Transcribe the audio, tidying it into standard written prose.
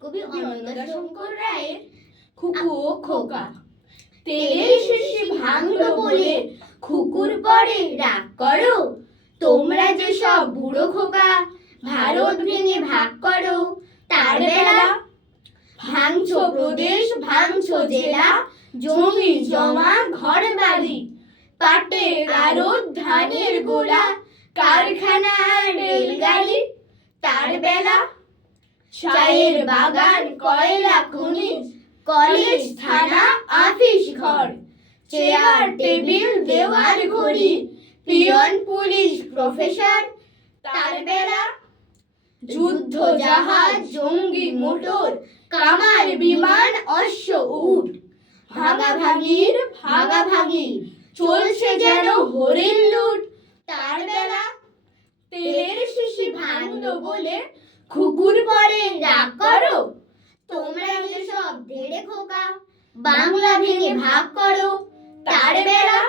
কবি অন্নদাশঙ্কর রায়ের খুকু ও খোকা। তেলের শিশি ভাঙলো বলে খুকুর পরে রাগ করো, তোমরা যে সব বুড়ো খোকা ভারত ভেঙে ভাগ করো। তার বেলা ভাঙছো প্রদেশ, ভাঙছো জেলা, জমি জমা ঘর বাড়ি, পাটের আড়ত, ধানের গোলা, কারখানা রেলগাড়ি। তার বেলা চায়ের বাগান, কয়লা খনি, কলেজ থানা অফিস ঘর, চেয়ার টেবিল দেওয়ার ঘড়ি, পিয়ন পুলিশ প্রফেসর। তার বেলা যুদ্ধ জাহাজ, জঙ্গি মোটর, কামার বিমান, অশ্ব উট, ভাগাভাগির ভাগাভাগি চলছে যেন হরিণ লুট। তার বেলা তেলের শিশি ভাঙলো বলে খুকুর পরে রাগ করো, তোমরা যে সব ধেড়ে খোকা বাংলা ভেঙে ভাগ করো। তার বেলা